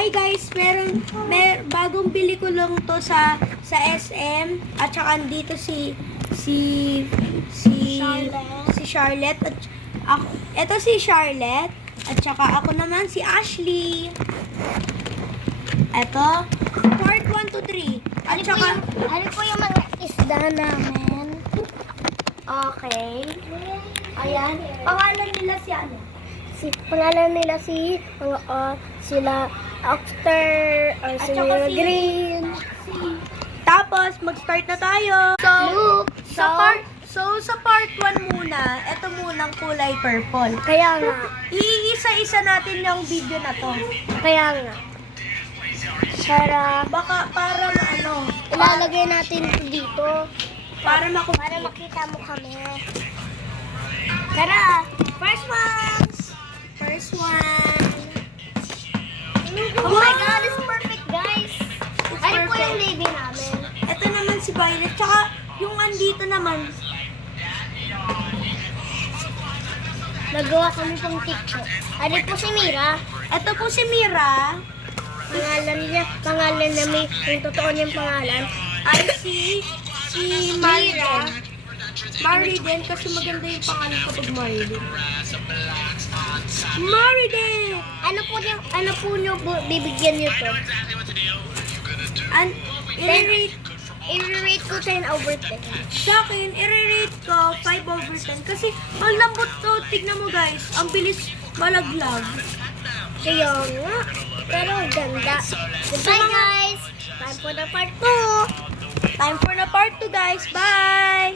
Hi guys, bagong bili ko lang to sa SM at saka dito si Charlotte at ako, ito si Charlotte at saka ako naman si Ashley. Ito, part 1 to 3. At saka Ano po yung mga isda namin? okay. Ayan, pangalan nila si ano? Pangalan nila sila Oxter or At sila saka si- Green. Tapos mag-start na tayo. Look, Sa part 1 muna, ito munang kulay purple. Kaya nga. Iisa-isa natin yung video na to. Kaya nga. Para maano, Ilalagay natin ito dito. para Para makita mo kami. Tara! First one. Oh my God, it's perfect, guys! It's Ano po yung perfect. baby namin? Ito naman si Violet. Tsaka yung andito naman. Nagawa kami pang TikTok. Ano po si Mira? Ito po si Mira. Pangalan na may yung totoo niyang pangalan. Ay si Mariden. Mariden kasi maganda yung pangalan kapag Mariden. Mariden! Ano po niyo bibigyan niyo to? I-rate ko 10 over 10. Sa akin, i-rate ko 5 over 10 kasi ang lambot to. Tignan mo guys, ang bilis malaglag. Kaya nga. Pero ang ganda. Goodbye, guys! Time for the part 2! Time for na part 2 guys. Bye!